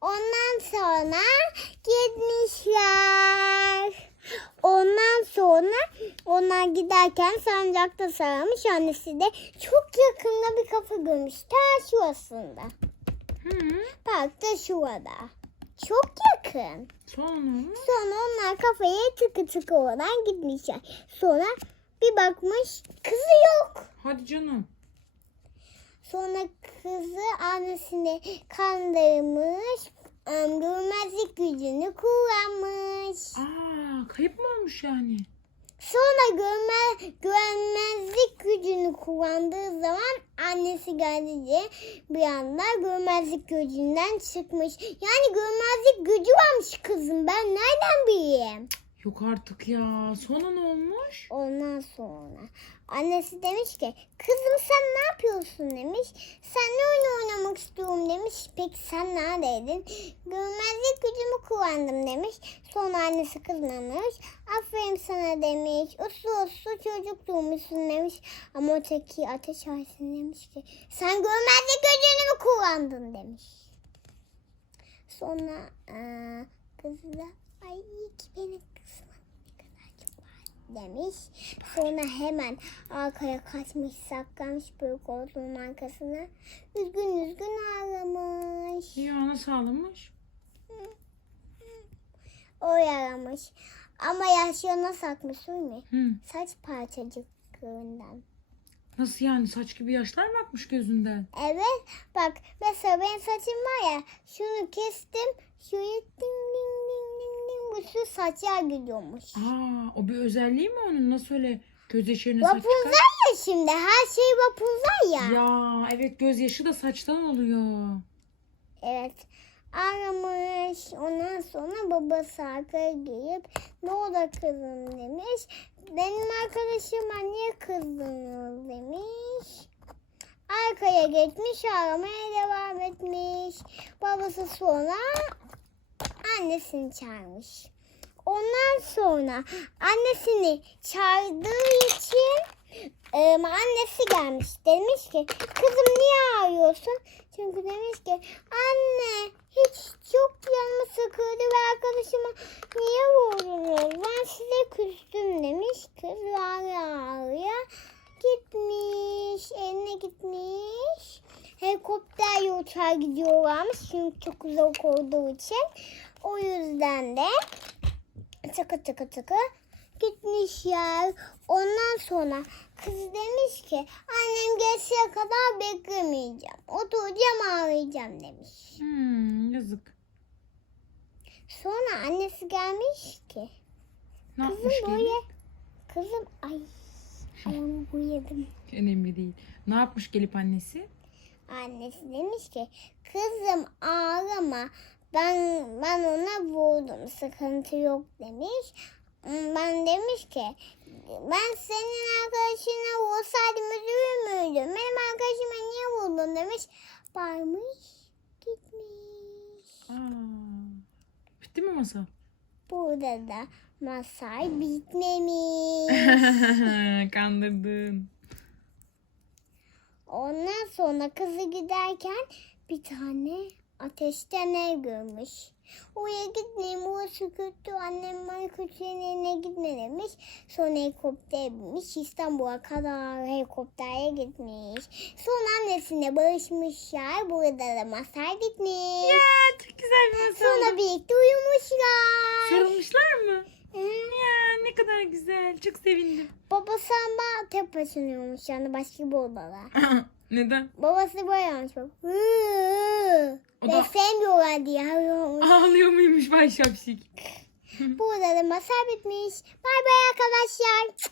Ondan sonra gitmişler. Ondan sonra onlar giderken sancakta sarılmış. Annesi de çok yakında bir kafa görmüş. Ta şurasında. Hı. Parkta şurada. Çok yakın. Sonra? Sonra onlar kafaya tıkı tıkı olan gitmişler. Sonra bir bakmış kızı yok. Hadi canım. Sonra kızı annesini kandırmış. Görmezlik gücünü kullanmış. Aa, kayıp mı olmuş yani? Sonra görme, görmezlik gücünü kullandığı zaman annesi gelince bir anda görmezlik gücünden çıkmış. Yani görmezlik gücü varmış kızım ben nereden bileyim? Yok artık ya. Sonra ne olmuş? Ondan sonra annesi demiş ki kızım sen ne yapıyorsun demiş. Seninle oyun oynamak istiyorum demiş. Peki sen neredeydin? Görmezlik gücümü kullandım demiş. Sonra annesi kızmamış. Aferin sana demiş. Uslu uslu çocuk doğmuşsun demiş. Ama öteki ateş Aysin demiş ki sen görmezlik gücünü mü kullandın demiş. Sonra eee, kızı da ay iyi ki beni kızmadın ne kadar çok var demiş. Sonra hemen arkaya kaçmış saklanmış büyük koltuğun arkasına. Üzgün üzgün ağlamış. Ya nasıl ağlamış? O yaramış. Ama yaşlarına sakmış mi? Hı. Saç parçacıklarından. Nasıl yani saç gibi yaşlar mı akmış gözünden? Evet bak mesela benim saçım var ya şunu kestim. Şöyle ding sürü saçlar gidiyormuş. Aa, o bir özelliği mi onun? Nasıl öyle göz yaşlarına saç Rapunzel çıkar? ya şimdi her şey Rapunzel ya. Ya evet gözyaşı da saçtan oluyor. Evet. Aramış. Ondan sonra babası arkaya gelip ne oldu kızım demiş. Benim arkadaşıma niye kızdınız demiş. Arkaya geçmiş aramaya devam etmiş. Babası sonra annesini çağırmış. Ondan sonra annesini çağırdığı için e, annesi gelmiş. Demiş ki kızım niye ağlıyorsun? Çünkü demiş ki anne hiç çok canımı sıkıldı ve arkadaşıma niye vurdunuz? Ben size küstüm demiş. Kız ağlaya ağlaya gitmiş. Evine gitmiş. Helikopterle uçağa gidiyorlarmış. Çünkü çok uzak olduğu için. O yüzden de tıkı tıkı tıkı gitmişler. Ondan sonra kız demiş ki annem geçene kadar beklemeyeceğim. Oturacağım ağlayacağım demiş. Hmm, yazık. Sonra annesi gelmiş ki Ne kızım yapmış böyle gelip? kızım ay ayağımı boyadım. Önemli değil. Ne yapmış gelip annesi? Annesi demiş ki kızım ağlama ben ben ona vurdum sıkıntı yok demiş. Hmm, Ben demiş ki ben senin arkadaşına vursaydım üzülür müydün? Benim arkadaşıma niye vurdun demiş. Varmış gitmiş. Aa, bitti mi masal? Burada da masal bitmemiş. Kandırdın. Ondan sonra kızı giderken bir tane ateşten ev görmüş. Oraya gitmeyeyim orası kötü annem bana kötülerin evine gitme demiş. Sonra helikopter binmiş İstanbul'a kadar helikopterle gitmiş. Sonra annesine barışmışlar. Burada da masal bitmiş. Ya çok güzel bir masal. Sonra birlikte uyumuşlar. Sarılmışlar mı? Hı. Ya ne kadar güzel. Çok sevindim. Babası ama başına uyumuş yani başka bir odada. Neden? Babası bak. Hı. O da- sevmiyorlar diye. Ağlıyor muymuş Bay Şapşik? Burada da masal bitmiş. Bay bay arkadaşlar.